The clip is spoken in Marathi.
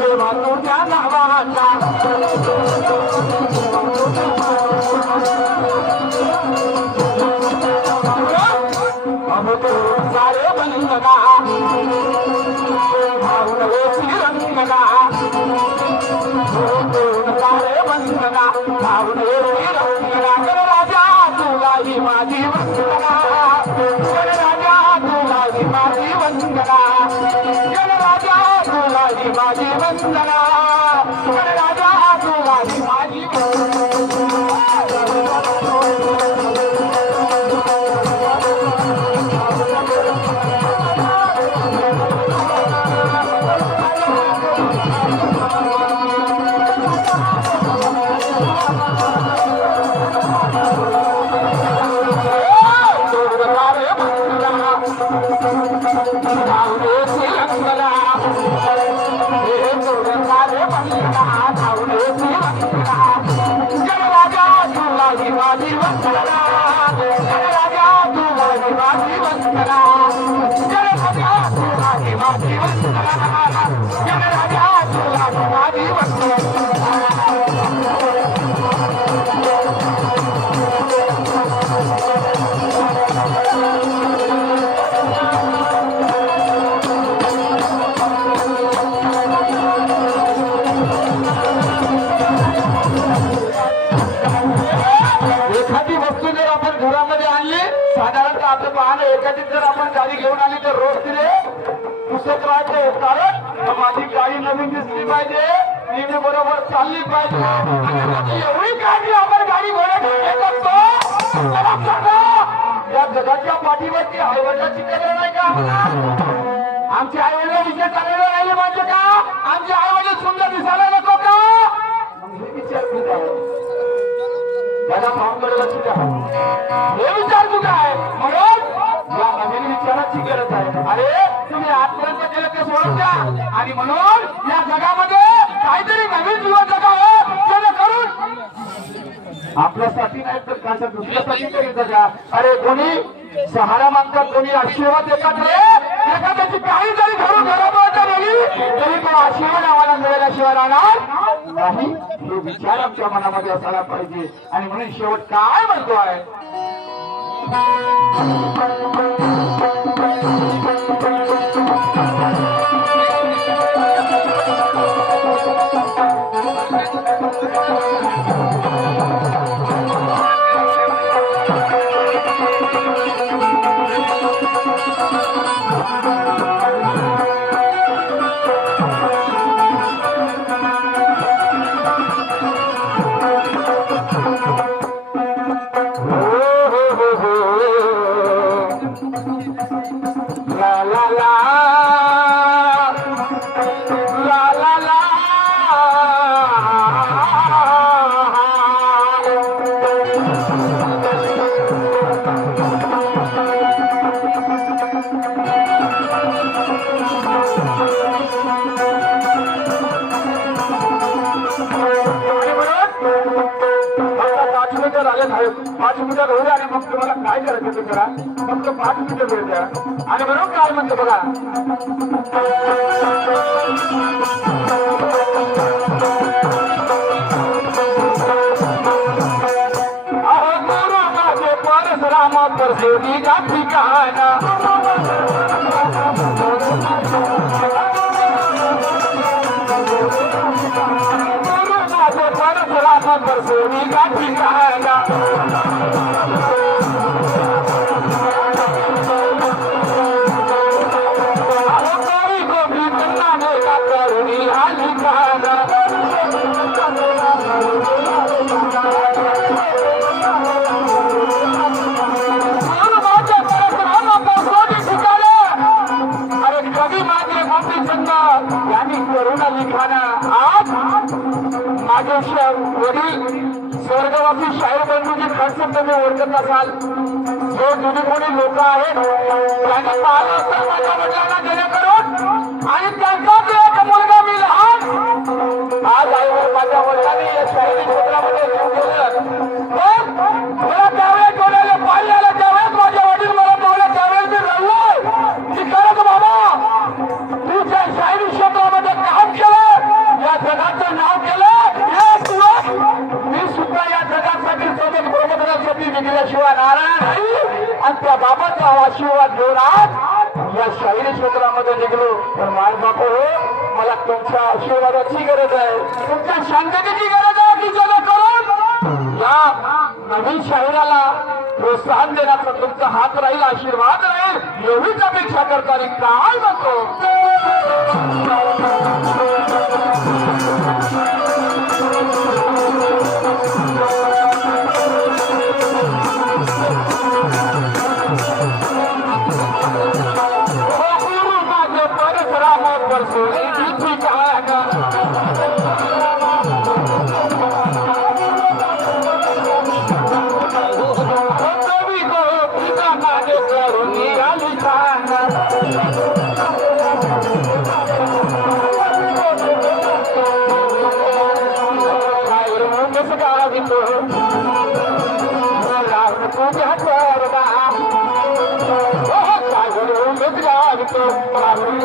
देवांच्या नावाला सारे बनंदगा भावनवेची रंगगा सारे बनंदगा भावनवेची रंगगा माझी वंदना. राजा तू माझी माझी 감사합니다. साधारणतः आपलं पाहणं एखादी जर आपण गाडी घेऊन आली तर रोज तिने पुसत राहते कारण माझी गाडी नवीन दिसली पाहिजे. नेहमी बरोबर चालली पाहिजे. एवढी काळजी आपण गाडी घेण्यासाठी या जगाच्या पाठीवरती आईवडिलाची कदर नाही का? आमचे आई विषय विचार चाललेले राहिले पाहिजे म्हणजे का? आमचे आईवडील सुंदर दिसायला अरे तुम्ही आजपर्यंत केलं ते सोडून द्या. आणि म्हणून या जगामध्ये काहीतरी नवीन जीवन जगावं हो, जेणेकरून आपल्यासाठी नाही तर काच्या दुसऱ्यासाठी तरी जगा. अरे कोणी सहारा मागतात कोणी आशीर्वाद देतात रे. एखाद्याची काही जरी घरून घरापर्यंत नेली तरी तो आशीर्वाद आम्हाला मिळाल्याशिवाय राहणार नाही. हे विचार आमच्या मनामध्ये असायला पाहिजे. आणि म्हणून शेवट काय म्हणतोय ला मिनिटं झाले साहेब पाच मिनिटं होऊ आणि मग तुम्हाला काय करायचं ते करा. फक्त पाच मिनिटं वेळ द्या. आणि म्हणून काय म्हणतो बघा अहो गुरु का ठिकाणा? परशुराम परशेवी का ठिकाणा वडील स्वर्गवासी शाहू बंधूचे खर्च तुम्ही ओळखत असाल. जे जुनी कोणी लोक आहेत त्यांनी पाहिलं असतं माझ्या वडिलांना जेणेकरून आणि त्यांचाच एक मुलगा मी लहान. आज आईवर माझ्या वडिलांनी या शाहिरी क्षेत्रामध्ये शक्तीने दिल्याशिवाय नारायण. आणि त्या बाबाचा आशीर्वाद घेऊन आज या शाहिरी क्षेत्रामध्ये निघलो. तर माय बापू हो मला तुमच्या आशीर्वादाची गरज आहे. तुमच्या शांततेची गरज आहे की जेणेकरून या नवीन शाहिराला प्रोत्साहन देण्याचा तुमचा हात राहील आशीर्वाद राहील एवढीच अपेक्षा करताना काय म्हणतो? राजा تو लाही چردا اوه هو کاجلو مٹھراج تو ماريو